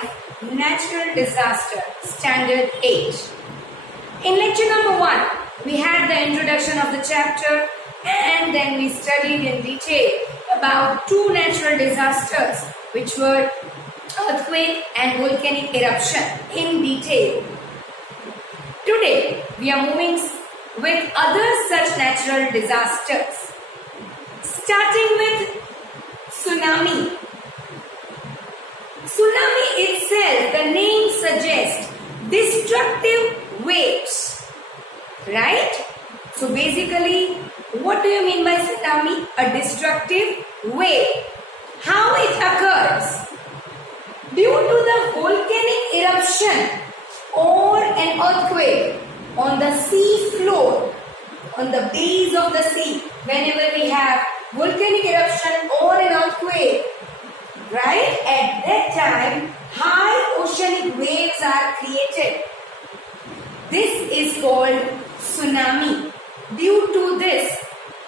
5 Natural Disaster Standard 8. In lecture number 1, we had the introduction of the chapter and then we studied in detail about 2 natural disasters which were earthquake and volcanic eruption in detail. Today we are moving with other such natural disasters, starting with tsunami. Tsunami itself, the name suggests destructive waves, right? So basically, what do you mean by tsunami? A destructive wave. How it occurs? Due to the volcanic eruption or an earthquake on the sea floor, on the base of the sea, whenever we have volcanic eruption or an earthquake, right? At that time, high oceanic waves are created. This is called tsunami. Due to this,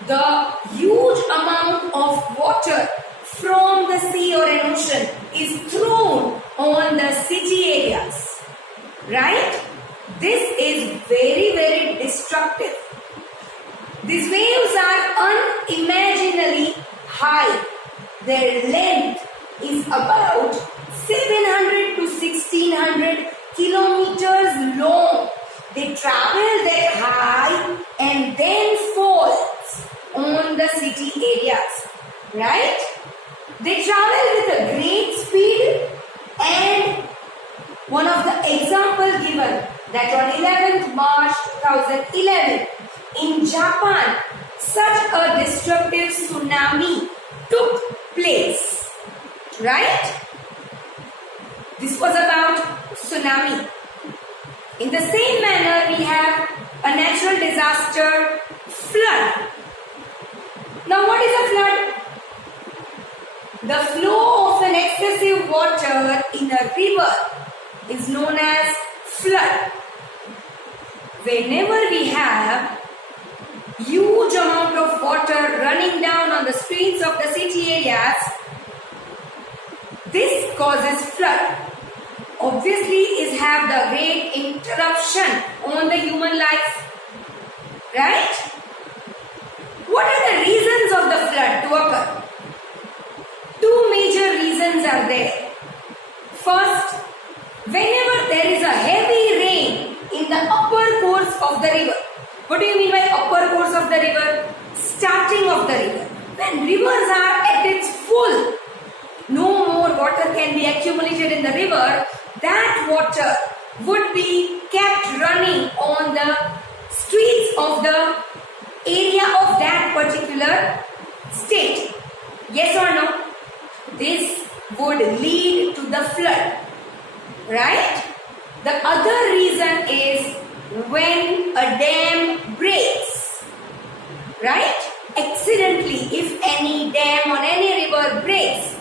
the huge amount of water from the sea or an ocean is thrown on the city areas, right? This is very, very destructive. These waves are unimaginably high. Their length is about 700 to 1600 kilometers long. They travel that high and then falls on the city areas, right? They travel with a great speed, and one of the examples given that on 11th March 2011 in Japan, such a destructive tsunami took place, right? This was about tsunami. In the same manner, we have a natural disaster, flood. Now, what is a flood? The flow of an excessive water in a river is known as flood. Whenever we have huge amount of water running down on the streets of the city areas, this causes flood. Obviously, it have the great interruption on the human life, right? What are the reasons of the flood to occur? 2 major reasons are there. First, whenever there is a heavy rain in the upper course of the river. What do you mean by upper course of the river? Starting of the river. When rivers are at its full, no more water can be accumulated in the river. That water would be kept running on the streets of the area of that particular state. Yes or no? This would lead to the flood, right? The other reason is when a dam breaks, right? Accidentally, if any dam on any river breaks,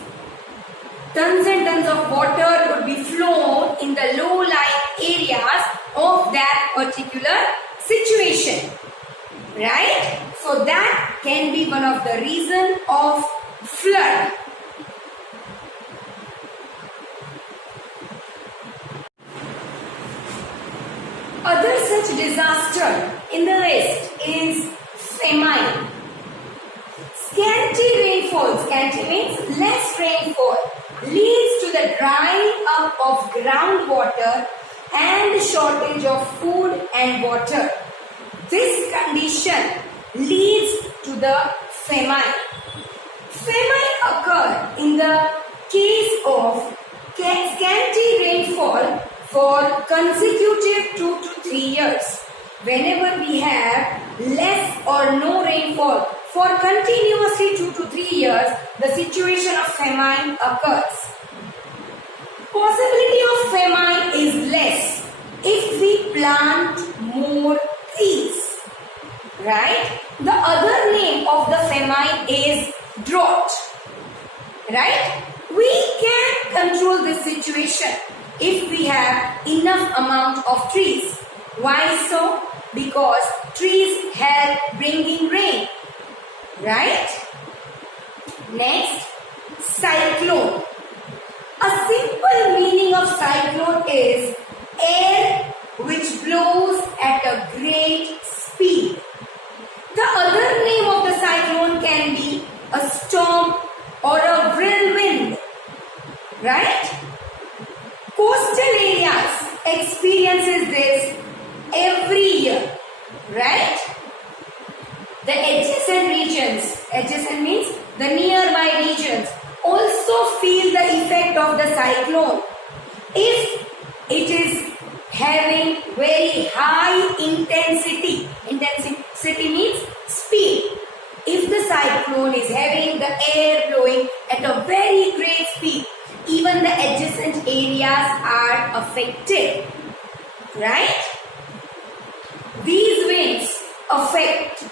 tons and tons of water would be flown in the low-lying areas of that particular situation, right? So that can be one of the reasons of flood. Other such disaster in the list is famine. Scanty rainfall, scanty means less rainfall, leads to the drying up of groundwater and shortage of food and water. This condition leads to the famine. Famine occurs in the case of scanty rainfall for consecutive 2 to 3 years. Whenever we have less or no rainfall for continuously 2 to 3 years, the situation of famine occurs. Possibility of famine is less if we plant more trees, right? The other name of the famine is drought, right? We can control this situation if we have enough amount of trees. Why so? Because trees help bringing rain, right? Next, cyclone. A simple meaning of cyclone is air which blows at a great speed. The other name of the cyclone can be a storm or a whirlwind, right? Coastal areas experiences this every year, right? The adjacent means the nearby regions, also feel the effect of the cyclone if it is having very high intensity. Intensity means speed. If the cyclone is having the air blowing at a very great speed, even the adjacent areas are affected, right? These winds affect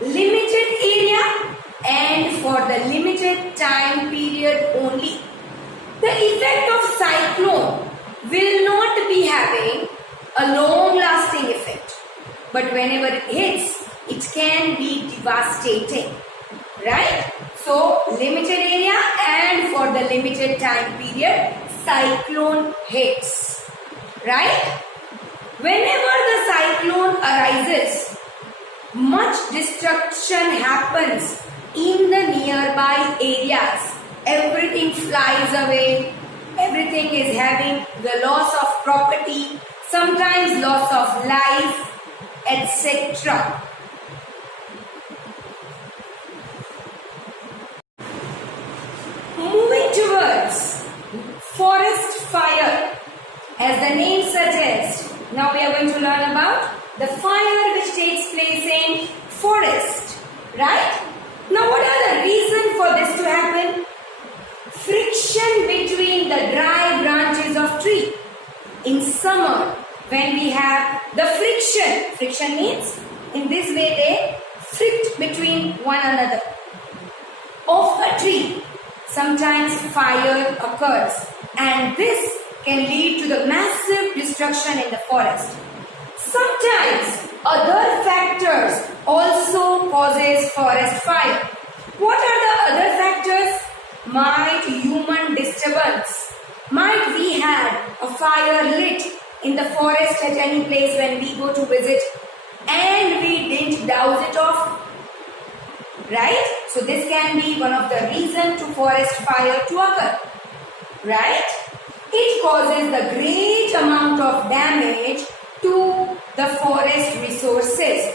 limited area and for the limited time period only. The effect of cyclone will not be having a long lasting effect, but whenever it hits, it can be devastating, right? So limited area and for the limited time period, cyclone hits, right? Whenever the cyclone arises, much destruction happens in the nearby areas. Everything flies away. Everything is having the loss of property, sometimes loss of life, etc. Moving towards forest fire. As the name suggests, now we are going to learn about the fire which takes place in forest, right? Now what are the reasons for this to happen? Friction between the dry branches of tree. In summer, when we have the friction means in this way they frict between one another of a tree. Sometimes fire occurs and this can lead to the massive destruction in the forest. Sometimes other factors also causes forest fire. What are the other factors? Might human disturbance. Might we had a fire lit in the forest at any place when we go to visit and we didn't douse it off, right? So this can be one of the reasons to forest fire to occur, right? It causes the great amount of damage to the forest resources.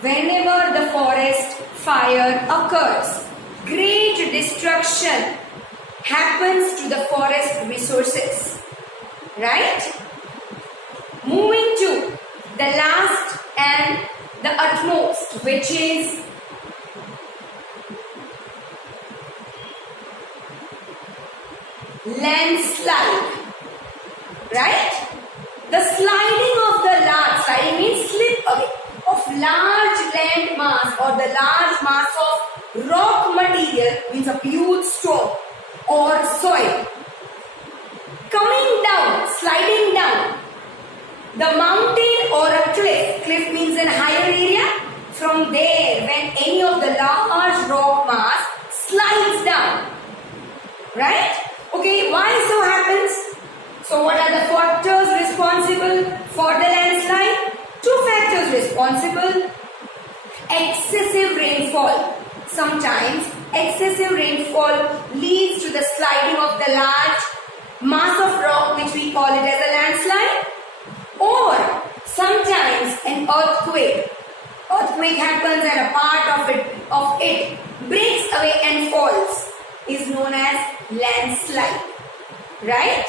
Whenever the forest fire occurs, great destruction happens to the forest resources, right? Moving to the last and the utmost, which is landslide, right? The sliding of the large, sliding means slip away, of large land mass or the large mass of rock material, means a huge stone or soil, coming down, sliding down the mountain or a cliff. Cliff means in higher area. From there, when any of the large rock mass slides down, right? Okay, why so happens? So what are the factors responsible for the landslide? Two factors responsible. Excessive rainfall. Sometimes excessive rainfall leads to the sliding of the large mass of rock, which we call it as a landslide. Or sometimes an earthquake. Earthquake happens and a part of it breaks away and falls, is known as landslide, right?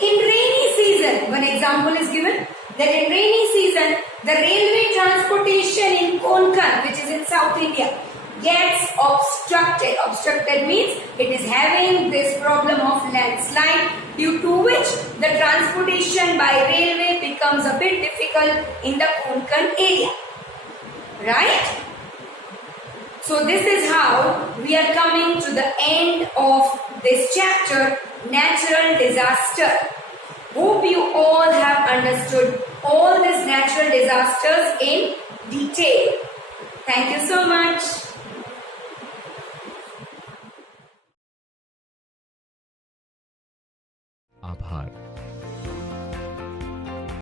In rainy season, one example is given that in rainy season, the railway transportation in Konkan, which is in South India, gets obstructed. Obstructed means it is having this problem of landslide, due to which the transportation by railway becomes a bit difficult in the Konkan area, right? So this is how we are coming to the end of this chapter, natural disaster. Hope you all have understood all these natural disasters in detail. Thank you so much. આભાર.